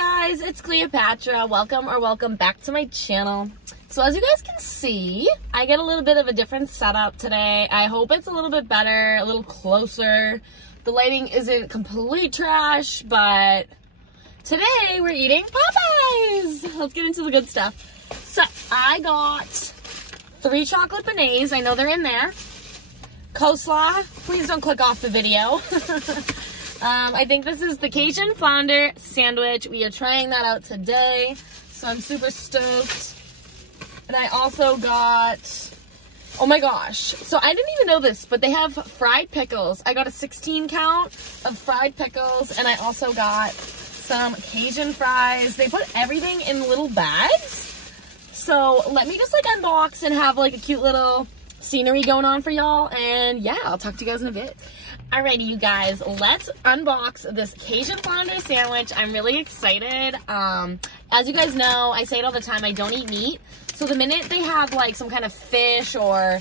guys, it's Cleopatra. Welcome back to my channel. So as you guys can see, I get a little bit of a different setup today. I hope it's a little bit better, a little closer. The lighting isn't complete trash, but today we're eating Popeyes. Let's get into the good stuff. So I got 3 chocolate beignets. I know they're in there. Coleslaw. Please don't click off the video. I think this is the Cajun flounder sandwich. We are trying that out today, so I'm super stoked. And I also got, oh my gosh, so I didn't even know this, but they have fried pickles. I got a 16 count of fried pickles, and I also got some Cajun fries. They put everything in little bags. So let me just like unbox and have like a cute little scenery going on for y'all. And yeah, I'll talk to you guys in a bit. Alrighty, you guys, let's unbox this Cajun flounder sandwich. I'm really excited. As you guys know, I say it all the time, I don't eat meat. So the minute they have like some kind of fish or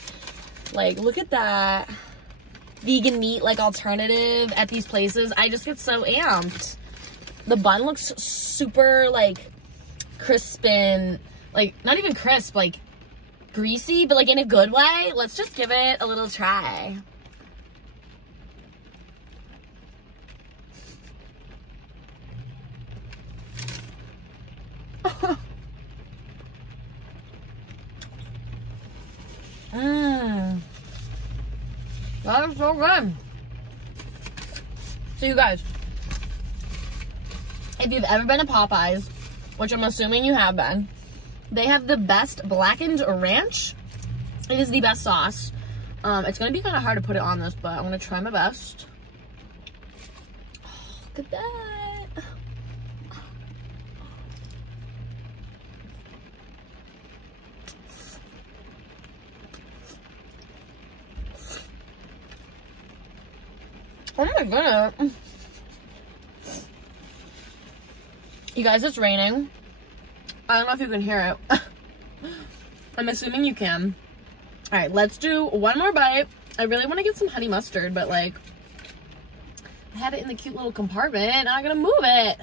like, look at that, vegan meat like alternative at these places, I just get so amped. The bun looks super like crisp and like, not even crisp, like greasy, but like in a good way. Let's just give it a little try. That is so good. So you guys, if you've ever been to Popeyes, which I'm assuming you have been, they have the best blackened ranch. It is the best sauce. It's gonna be kind of hard to put it on this, but I'm gonna try my best. Oh, look at that. Oh my goodness. You guys, it's raining. I don't know if you can hear it. I'm assuming you can. Alright, let's do one more bite. I really want to get some honey mustard, but like, I had it in the cute little compartment. Now I'm gonna move it.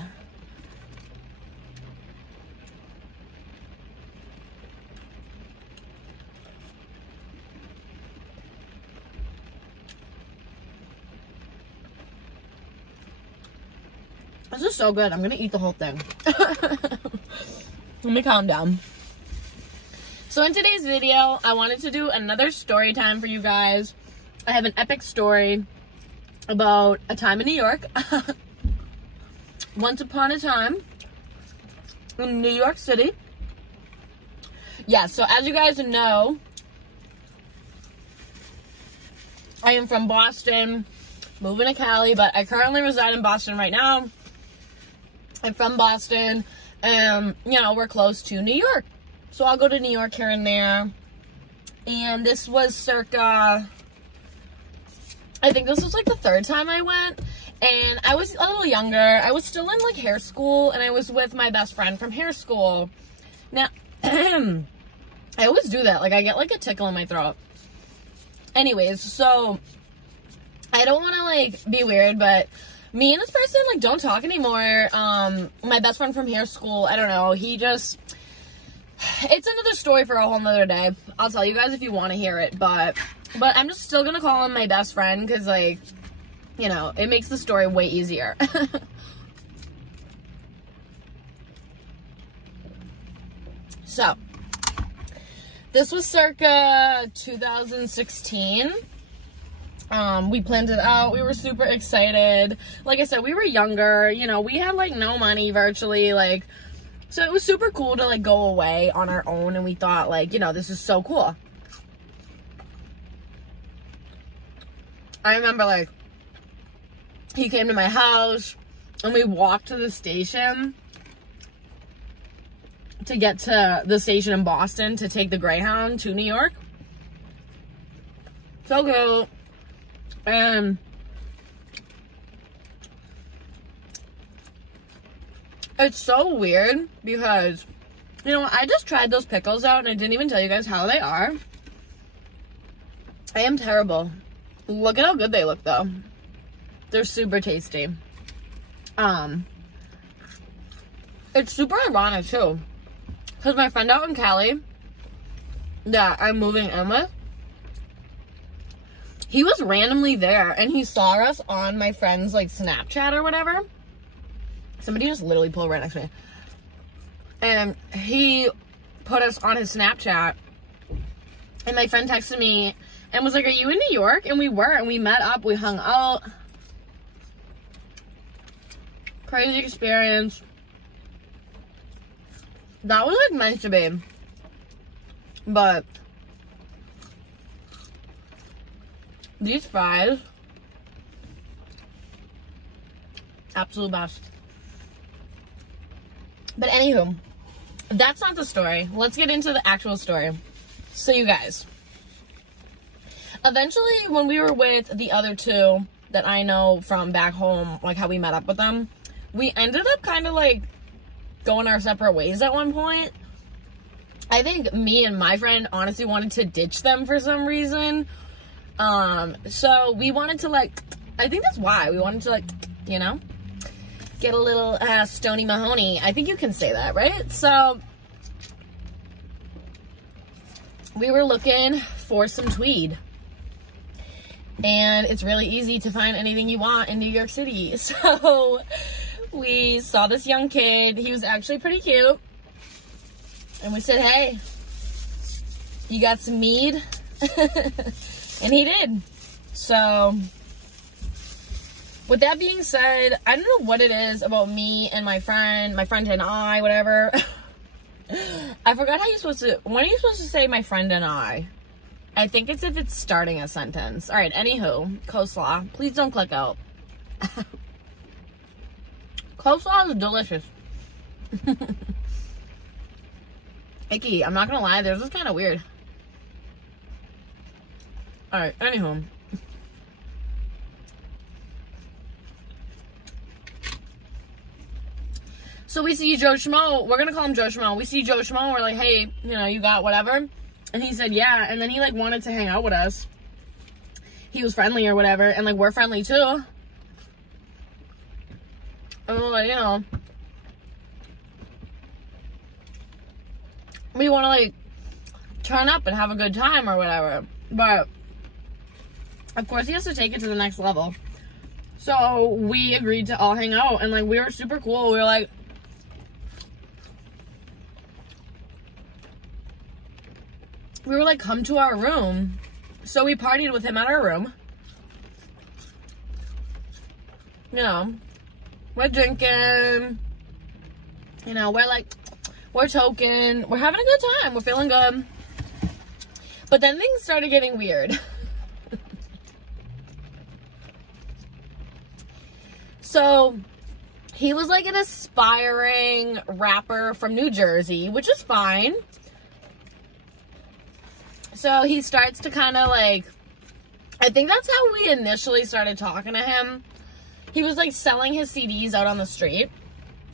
This is so good. I'm gonna eat the whole thing. Let me calm down. So in today's video, I wanted to do another story time for you guys. I have an epic story about a time in New York. Once upon a time in New York City. Yeah, so as you guys know, I am from Boston, moving to Cali, but I currently reside in Boston right now. I'm from Boston, and, you know, we're close to New York. So I'll go to New York here and there. And this was circa, I think this was like the 3rd time I went. And I was a little younger. I was still in like hair school, and I was with my best friend from hair school. Now, I always do that. Like, I get like a tickle in my throat. Anyways, so I don't want to like be weird, but me and this person like don't talk anymore. My best friend from hair school, I don't know, he just, it's another story for a whole nother day. I'll tell you guys if you want to hear it, but I'm just still gonna call him my best friend because, like, you know, it makes the story way easier. So this was circa 2016. We planned it out. We were super excited. Like I said, we were younger, you know, we had like no money virtually, like, so it was super cool to like go away on our own, and we thought like, you know, this is so cool. I remember like, he came to my house and we walked to the station to get to the station in Boston to take the Greyhound to New York. So cool. And it's so weird because, you know, I just tried those pickles out and I didn't even tell you guys how they are. I am terrible. Look at how good they look though. They're super tasty. It's super ironic too, because my friend out in Cali that I'm moving in with, he was randomly there and he saw us on my friend's like Snapchat or whatever. Somebody just literally pulled right next to me. And he put us on his Snapchat. And my friend texted me and was like, are you in New York? And we were, and we met up, we hung out. Crazy experience. That was like meant to be. But these fries, absolute best. But anywho, that's not the story. Let's get into the actual story. So you guys, eventually when we were with the other two that I know from back home, like how we met up with them, we ended up kind of like going our separate ways at one point. I think me and my friend honestly wanted to ditch them for some reason. So we wanted to like, I think that's why we wanted to like, you know, get a little Stony Mahoney. I think you can say that, right? So we were looking for some tweed. And it's really easy to find anything you want in New York City. So we saw this young kid. He was actually pretty cute. And we said, hey, you got some mead? And he did. So with that being said, I don't know what it is about me and my friend and I, whatever. I forgot how you're supposed to, when are you supposed to say my friend and I? I think it's if it's starting a sentence. All right, anywho, coleslaw. Please don't click out. Coleslaw is delicious. Icky, I'm not gonna lie, this is kind of weird. All right, anywho. So we see Joe Schmo. We're gonna call him Joe Schmo. We see Joe Schmo. We're like, hey, you know, you got whatever? And he said, yeah. And then he like wanted to hang out with us. He was friendly or whatever. And like, we're friendly too. And we're like, you know, we want to like turn up and have a good time or whatever. But of course he has to take it to the next level. So we agreed to all hang out. And like, we were super cool. We were like, come to our room. So we partied with him at our room. You know, we're drinking. You know, we're toking. We're having a good time. We're feeling good. But then things started getting weird. So he was like an aspiring rapper from New Jersey, which is fine. So he starts to kind of like, I think that's how we initially started talking to him. He was like selling his CDs out on the street,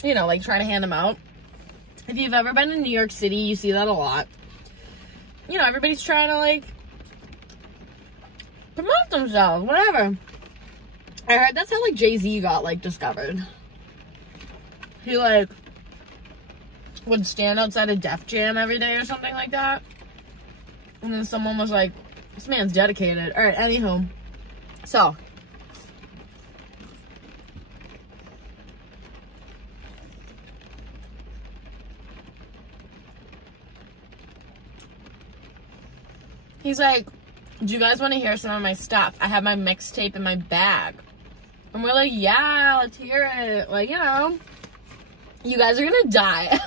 you know, like trying to hand them out. If you've ever been in New York City, you see that a lot. You know, everybody's trying to like promote themselves, whatever. I heard that's how like Jay-Z got like discovered. He like would stand outside a Def Jam every day or something like that. And then someone was like, this man's dedicated. All right, anywho. So. He's like, do you guys want to hear some of my stuff? I have my mixtape in my bag. And we're like, yeah, let's hear it. Like, you know, you guys are gonna die.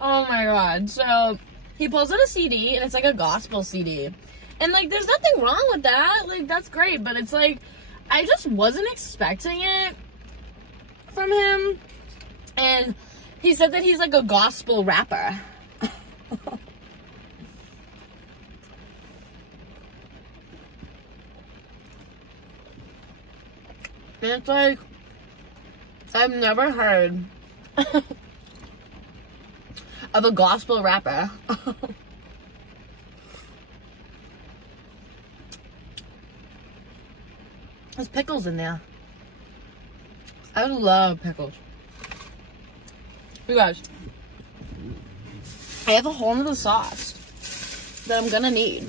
Oh my God. So he pulls out a CD and it's like a gospel CD. And like, there's nothing wrong with that. Like, that's great. But it's like, I just wasn't expecting it from him. And he said that he's like a gospel rapper. And it's like, I've never heard of a gospel rapper. There's pickles in there. I love pickles. You guys, I have a whole nother sauce that I'm gonna need.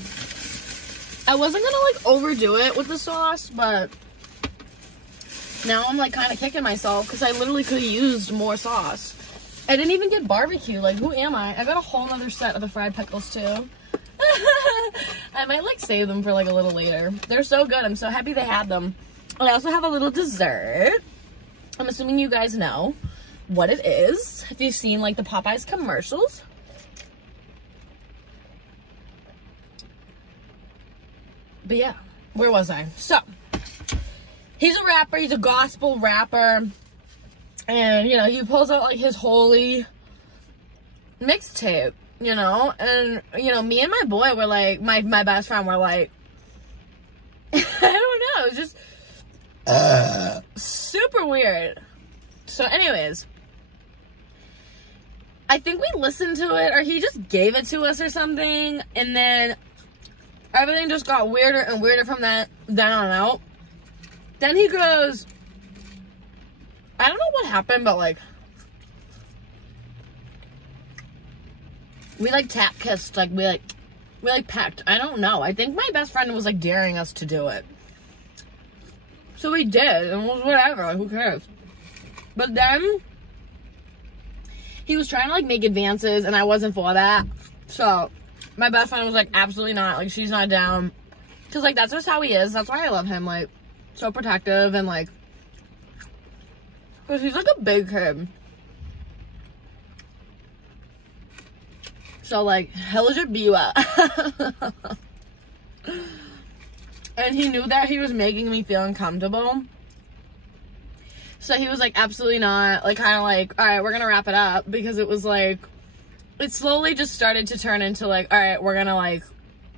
I wasn't gonna like overdo it with the sauce, but now I'm like kind of kicking myself because I literally could have used more sauce. I didn't even get barbecue. Like, who am I? I got a whole nother set of the fried pickles too. I might like save them for like a little later. They're so good. I'm so happy they had them. And I also have a little dessert. I'm assuming you guys know what it is if you've seen like the Popeyes commercials. But yeah, where was I? So, he's a rapper. He's a gospel rapper. And, you know, he pulls out like his holy mixtape, you know? And, you know, me and my boy were like, my best friend were like, I don't know. It was just super weird. So anyways, I think we listened to it, or he just gave it to us or something, and then everything just got weirder and weirder from then on out. Then he goes, I don't know what happened, but like, we like tap kissed, like we pecked. I don't know. I think my best friend was like daring us to do it. So we did, and it was whatever, like who cares? But then he was trying to like make advances, and I wasn't for that. So my best friend was like, absolutely not. Like, she's not down. Cause like, that's just how he is. That's why I love him. Like, so protective and like, cause he's like a big kid. So like, he'll legit beat you up. And he knew that he was making me feel uncomfortable. So he was like, absolutely not. Like, kind of like, all right, we're gonna wrap it up. Because it was like, it slowly just started to turn into like, all right, we're gonna like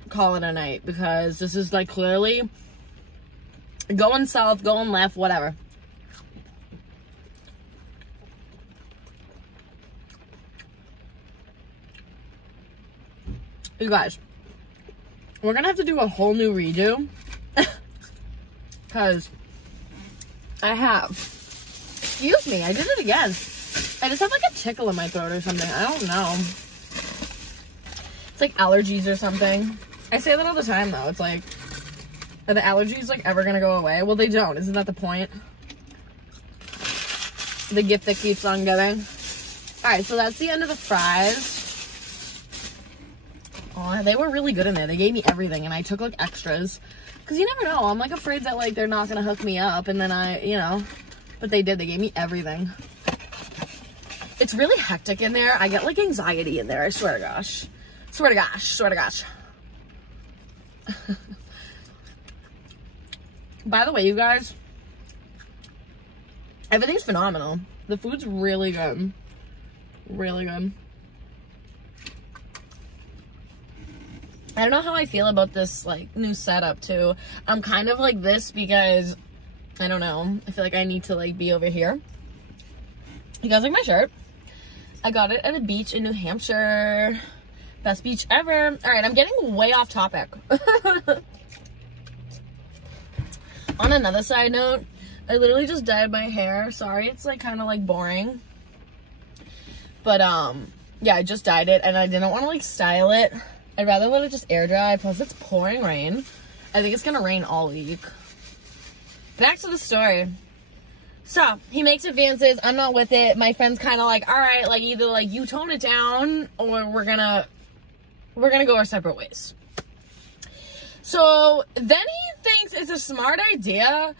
call it a night. Because this is like clearly going south, going left, whatever. You guys, we're gonna have to do a whole new redo. Because I have, excuse me, I did it again. I just have like a tickle in my throat or something. I don't know. It's like allergies or something. I say that all the time though. It's like, are the allergies like ever gonna go away? Well, they don't. Isn't that the point? The gift that keeps on giving. Alright, so that's the end of the fries. Oh, they were really good in there. They gave me everything, and I took like extras. Because you never know. I'm like afraid that like they're not gonna hook me up, and then I, you know. But they did. They gave me everything. It's really hectic in there. I get like anxiety in there. I swear to gosh. Swear to gosh. Swear to gosh. By the way, you guys, everything's phenomenal. The food's really good. Really good. I don't know how I feel about this like new setup too. I'm kind of like this because I don't know. I feel like I need to like be over here. You guys like my shirt? I got it at a beach in New Hampshire. Best beach ever. All right, I'm getting way off topic. On another side note, I literally just dyed my hair. Sorry, it's like kind of like boring. But yeah, I just dyed it and I didn't want to like style it. I'd rather let it just air dry, plus it's pouring rain. I think it's gonna rain all week. Back to the story. So, he makes advances, I'm not with it. My friend's kind of like, all right, like either like you tone it down or we're gonna go our separate ways. So, then he thinks it's a smart idea,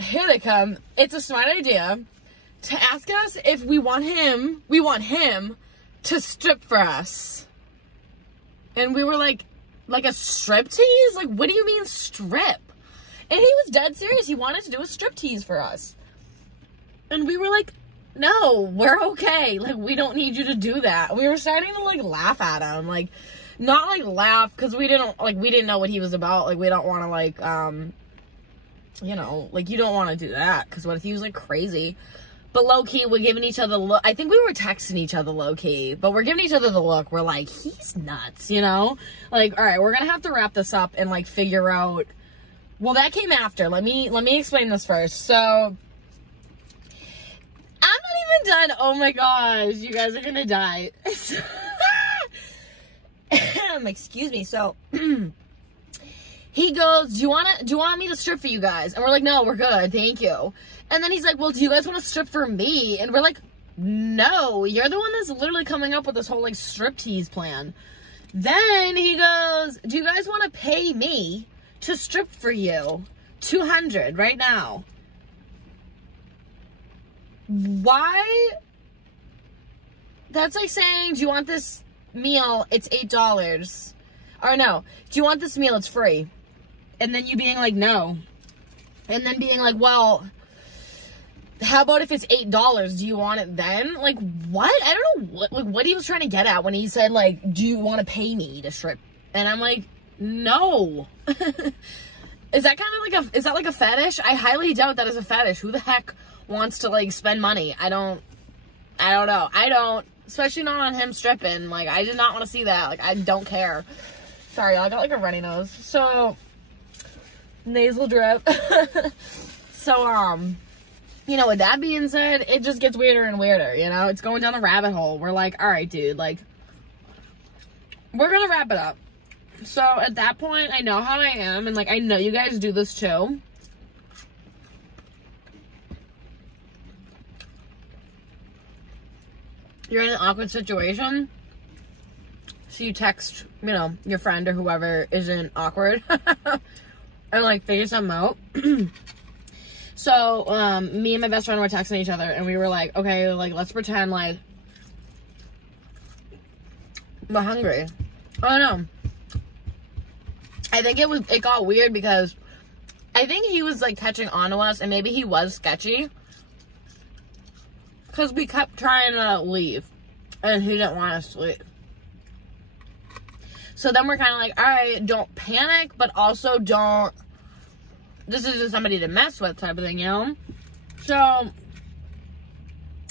here they come, it's a smart idea to ask us if we want him to strip for us. And we were like a strip tease? Like, what do you mean strip? And he was dead serious. He wanted to do a strip tease for us. And we were like, no, we're okay. Like, we don't need you to do that. We were starting to like laugh at him. Like, not like laugh because we didn't know what he was about. Like, we don't want to like, you know, like you don't want to do that. Because what if he was like crazy? But low-key, we're giving each other the look. I think we were texting each other low-key. But we're giving each other the look. We're like, he's nuts, you know? Like, all right, we're going to have to wrap this up and, like, figure out... Well, that came after. Let me explain this first. So, I'm not done. Oh my gosh, you guys are gonna die. Excuse me. So he goes, do you want me to strip for you guys? And we're like, no, we're good, thank you. And then he's like, well, do you guys want to strip for me? And we're like, no, you're the one that's literally coming up with this whole like striptease plan. Then he goes, do you guys want to pay me to strip for you? $200 right now. Why? That's like saying, do you want this meal? It's $8. Or no, do you want this meal? It's free. And then you being like, no. And then being like, well, how about if it's $8? Do you want it then? Like, what? I don't know what he was trying to get at when he said, like, do you want to pay me to strip? And I'm like, no. Is that kind of like is that like a fetish? I highly doubt that is a fetish. Who the heck wants to like spend money? I don't know. I don't, especially not on him stripping. Like, I did not want to see that. Like, I don't care. Sorry, I got like a runny nose. So, nasal drip. So, you know, with that being said, it just gets weirder and weirder, you know? It's going down a rabbit hole. We're like, all right, dude, like, we're gonna wrap it up. So, at that point, I know how I am, and, like, I know you guys do this, too. You're in an awkward situation, so you text, you know, your friend or whoever isn't awkward, and, like, figure something out. So, me and my best friend were texting each other, and we were like, okay, like, let's pretend, like, we're hungry. I don't know. I think it got weird because I think he was, like, catching on to us, and maybe he was sketchy. Because we kept trying to leave, and he didn't want us to leave. So then we're kind of like, all right, don't panic, but also don't, this isn't somebody to mess with type of thing, you know? So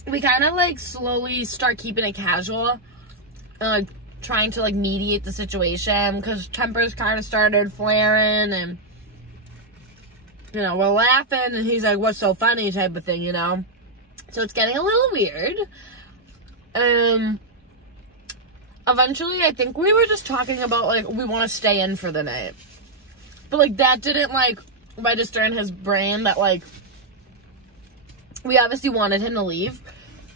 we kind of, like, slowly start keeping it casual, and, like, trying to, like, mediate the situation, because tempers kind of started flaring, and, you know, we're laughing, and he's like, what's so funny type of thing, you know? So it's getting a little weird. Eventually, I think we were just talking about, like, we want to stay in for the night. But, like, that didn't, like, register in his brain that, like, we obviously wanted him to leave.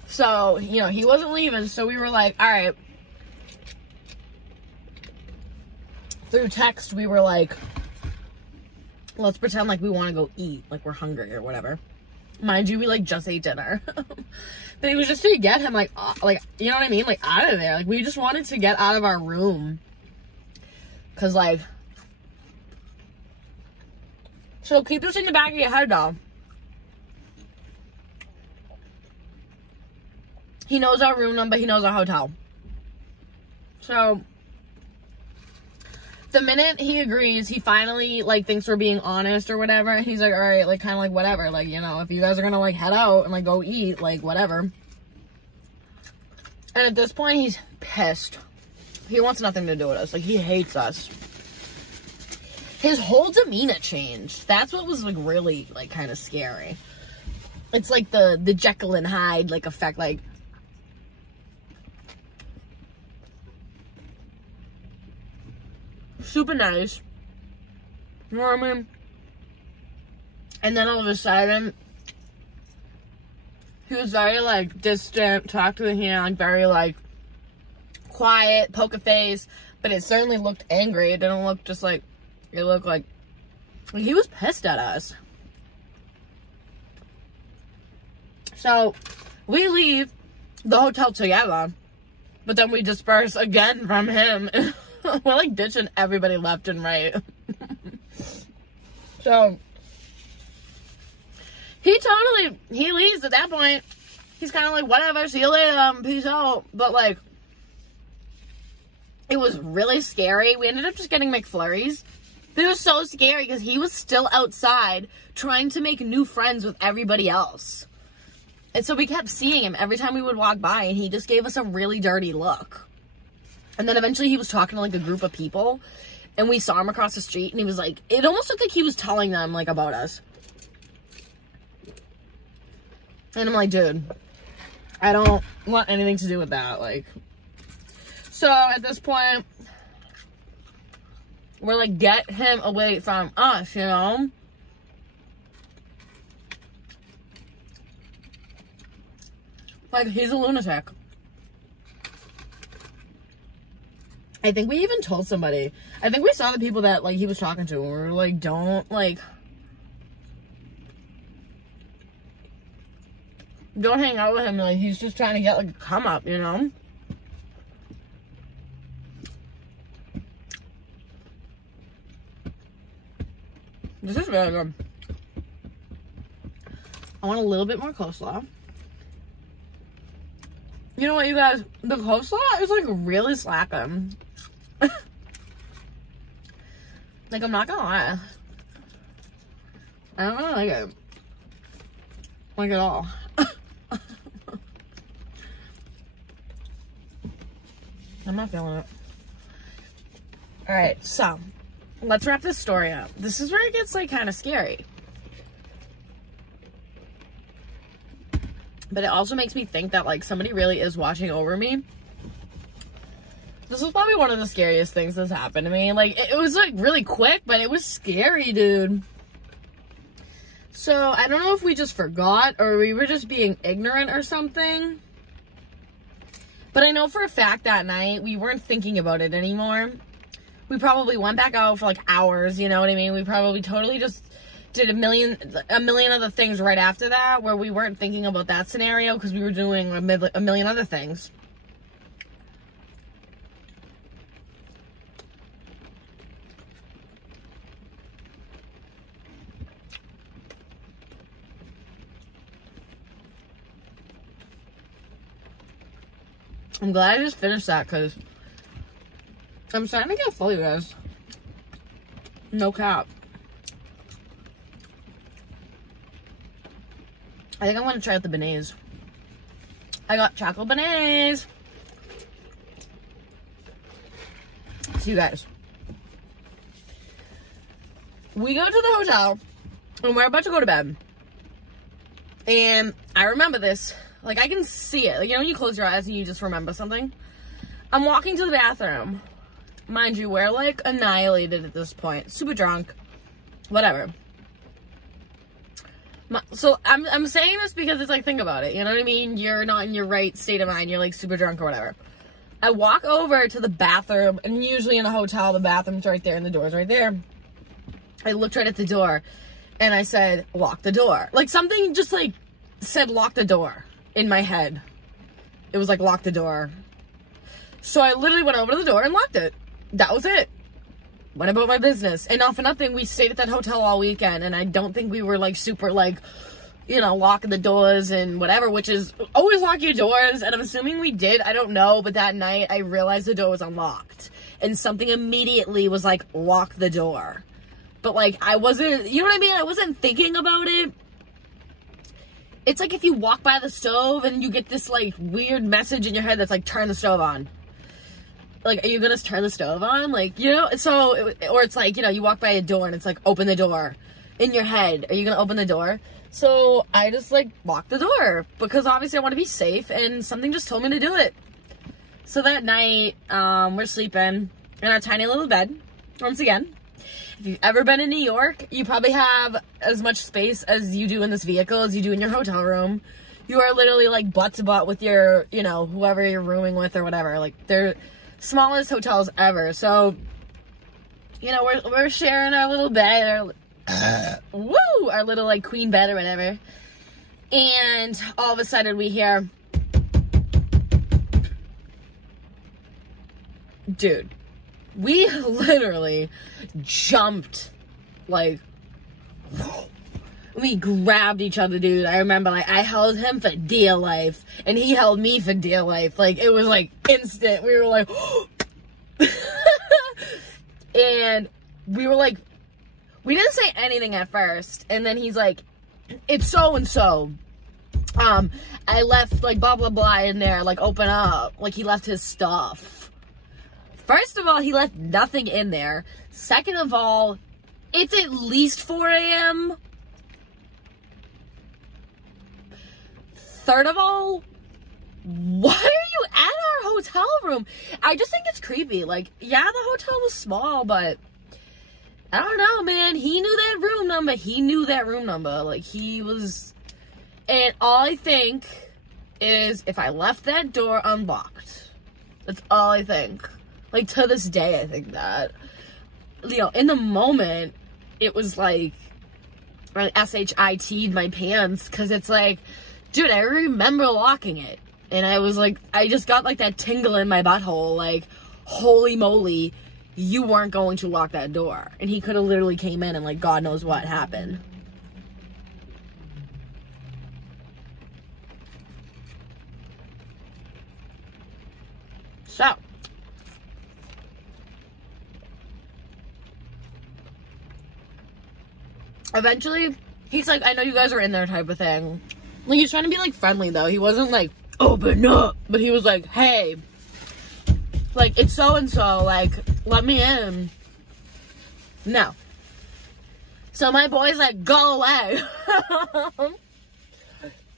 So, you know, he wasn't leaving, so we were like, all right. Through text, we were like, let's pretend like we want to go eat, like we're hungry or whatever. Mind you, we, like, just ate dinner. But it was just to get him, like, you know what I mean? Like, out of there. Like, we just wanted to get out of our room. Because, like, so keep this in the back of your head, though. He knows our room number. He knows our hotel. So the minute he agrees, he finally, like, thinks we're being honest or whatever. And he's like, all right, like, kind of like, whatever. Like, you know, if you guys are going to, like, head out and, like, go eat, like, whatever. And at this point, he's pissed. He wants nothing to do with us. Like, he hates us. His whole demeanor changed. That's what was, like, really, like, kind of scary. It's like the Jekyll and Hyde, like, effect, like, super nice. You know what I mean? And then all of a sudden, he was very, like, distant, talked to the hand, very, like, quiet, poker face, but it certainly looked angry. It didn't look just like, it looked like he was pissed at us. So, we leave the hotel together, but then we disperse again from him. We're, like, ditching everybody left and right. So, he leaves at that point. He's kind of like, whatever, see you later, peace out. But, like, it was really scary. We ended up just getting McFlurries. But it was so scary because he was still outside trying to make new friends with everybody else. And so we kept seeing him every time we would walk by, and he just gave us a really dirty look. And then eventually he was talking to, like, a group of people, and we saw him across the street, and he was like, it almost looked like he was telling them, like, about us. And I'm like, dude, I don't want anything to do with that. Like, so at this point, we're like, get him away from us, you know? Like, he's a lunatic. I think we even told somebody. I think we saw the people that, like, he was talking to, and we were like, don't hang out with him. Like, he's just trying to get, like, a come up, you know? This is really good. I want a little bit more coleslaw. You know what, you guys? The coleslaw is, like, really slacking. Like, I'm not gonna lie. I don't really like it. Like, at all. I'm not feeling it. Alright, so, let's wrap this story up. This is where it gets, like, kind of scary. But it also makes me think that, like, somebody really is watching over me. This was probably one of the scariest things that's happened to me. Like, it was, like, really quick, but it was scary, dude. So, I don't know if we just forgot or we were just being ignorant or something. But I know for a fact that night we weren't thinking about it anymore. We probably went back out for, like, hours, you know what I mean? We probably totally just did a million other things right after that where we weren't thinking about that scenario because we were doing a million other things. I'm glad I just finished that because I'm starting to get full, you guys. No cap. I think I want to try out the beignets. I got chocolate beignets. So you guys, we go to the hotel and we're about to go to bed. And I remember this. Like, I can see it. Like, you know when you close your eyes and you just remember something? I'm walking to the bathroom. Mind you, we're, like, annihilated at this point. Super drunk. Whatever. So, I'm saying this because it's like, think about it. You know what I mean? You're not in your right state of mind. You're, like, super drunk or whatever. I walk over to the bathroom, and usually in a hotel, the bathroom's right there and the door's right there. I looked right at the door, and I said, lock the door. Like, something just, like, said lock the door. In my head. It was like, lock the door. So I literally went over to the door and locked it. That was it. Went about my business. And not for nothing, we stayed at that hotel all weekend. And I don't think we were, like, super, like, you know, locking the doors and whatever. Which is, always lock your doors. And I'm assuming we did. I don't know. But that night, I realized the door was unlocked. And something immediately was like, lock the door. But, like, I wasn't, you know what I mean? I wasn't thinking about it. It's like if you walk by the stove and you get this, like, weird message in your head that's like, turn the stove on. Like, are you gonna turn the stove on? Like, you know, so, or it's like, you know, you walk by a door and it's like, open the door. In your head, are you gonna open the door? So, I just, like, locked the door. Because obviously I want to be safe and something just told me to do it. So that night, we're sleeping in our tiny little bed. Once again. If you've ever been in New York, you probably have as much space as you do in this vehicle as you do in your hotel room. You are literally, like, butt to butt with your, you know, whoever you're rooming with or whatever. Like, they're smallest hotels ever. So, you know, we're sharing our little bed, our little, like, queen bed or whatever. And all of a sudden we hear, dude. We literally jumped, like, we grabbed each other, dude. I remember, like, I held him for dear life, and he held me for dear life. Like, it was, like, instant. We were, like, and we were, like, we didn't say anything at first, and then he's like, it's so-and-so. I left, like, blah, blah, blah in there, like, open up. Like, he left his stuff. First of all, he left nothing in there. Second of all, it's at least 4 a.m. Third of all, why are you at our hotel room? I just think it's creepy. Like, yeah, the hotel was small, but I don't know, man. He knew that room number. He knew that room number. Like, he was... And all I think is if I left that door unlocked. That's all I think. Like, to this day, I think that. You know, in the moment, it was like, S-H-I-T'd my pants. Because it's like, dude, I remember locking it. And I was like, I just got like that tingle in my butthole. Like, holy moly, you weren't going to lock that door. And he could have literally came in and like, God knows what happened. So, eventually, he's like, I know you guys are in there type of thing. Like, he's trying to be, like, friendly, though. He wasn't like, open up. But he was like, hey, like, it's so-and-so. Like, let me in. No. So my boy's like, go away.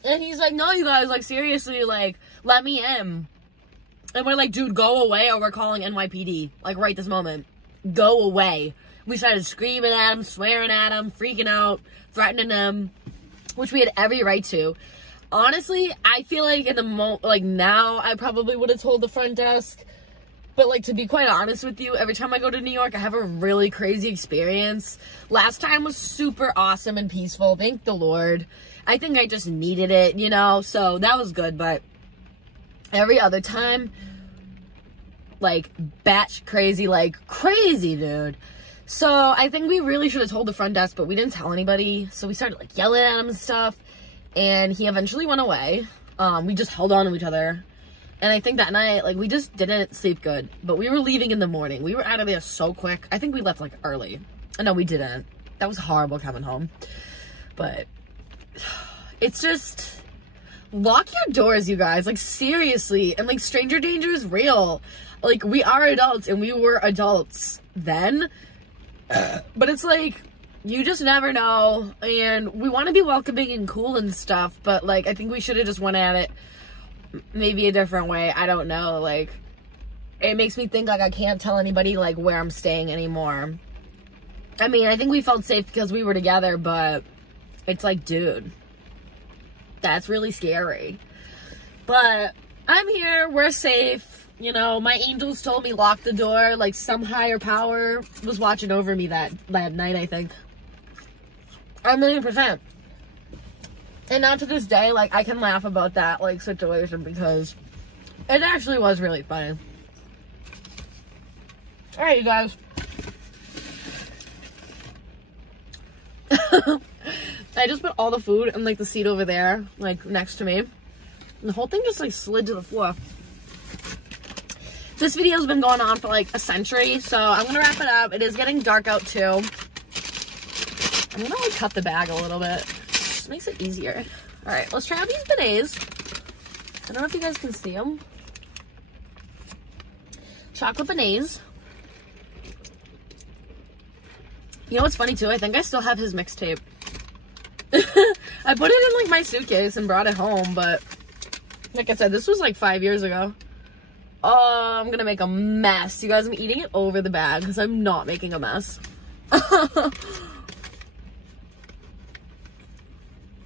And he's like, no, you guys, like, seriously, like, let me in. And we're like, dude, go away or we're calling NYPD. Like, right this moment. Go away. We started screaming at him, swearing at him, freaking out, threatening him, which we had every right to. Honestly, I feel like in the like now, I probably would have told the front desk. But, like, to be quite honest with you, every time I go to New York, I have a really crazy experience. Last time was super awesome and peaceful. Thank the Lord. I think I just needed it, you know? So, that was good, but every other time, like, batch crazy, like, crazy, dude. So, I think we really should have told the front desk, but we didn't tell anybody. So, we started, like, yelling at him and stuff. And he eventually went away. We just held on to each other. And I think that night, like, we just didn't sleep good. But we were leaving in the morning. We were out of there so quick. I think we left, like, early. No, we didn't. That was horrible coming home. But it's just... Lock your doors, you guys. Like, seriously. And, like, stranger danger is real. Like, we are adults, and we were adults then. But it's like, you just never know. And we want to be welcoming and cool and stuff. But, like, I think we should have just went at it maybe a different way. I don't know. Like, it makes me think, like, I can't tell anybody, like, where I'm staying anymore. I mean, I think we felt safe because we were together, but it's like, dude, that's really scary. But I'm here. We're safe. You know, my angels told me lock the door. Like, some higher power was watching over me that night, I think. 1,000,000%. And now to this day, like, I can laugh about that, like, situation because it actually was really funny. Alright, you guys. I just put all the food in, like, the seat over there, like, next to me. And the whole thing just, like, slid to the floor. This video's been going on for, like, a century, so I'm gonna wrap it up. It is getting dark out, too. I'm gonna, like, cut the bag a little bit. Just makes it easier. Alright, let's try out these beignets. I don't know if you guys can see them. Chocolate beignets. You know what's funny, too? I think I still have his mixtape. I put it in, like, my suitcase and brought it home, but like I said, this was, like, 5 years ago. Oh, I'm gonna make a mess. You guys, I'm eating it over the bag because I'm not making a mess.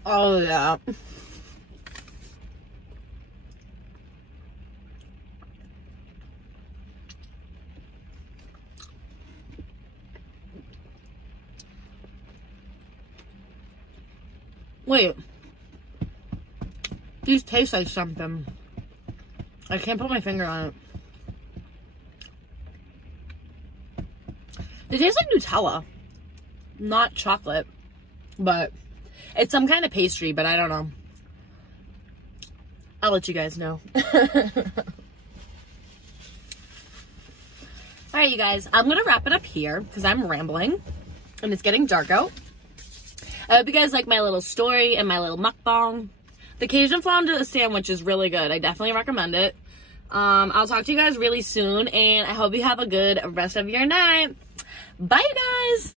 Oh, yeah. Wait. These taste like something. I can't put my finger on it. They taste like Nutella. Not chocolate. But it's some kind of pastry, but I don't know. I'll let you guys know. Alright, you guys. I'm going to wrap it up here because I'm rambling. And it's getting dark out. I hope you guys like my little story and my little mukbang. The Cajun flounder sandwich is really good. I definitely recommend it. I'll talk to you guys really soon. And I hope you have a good rest of your night. Bye, you guys.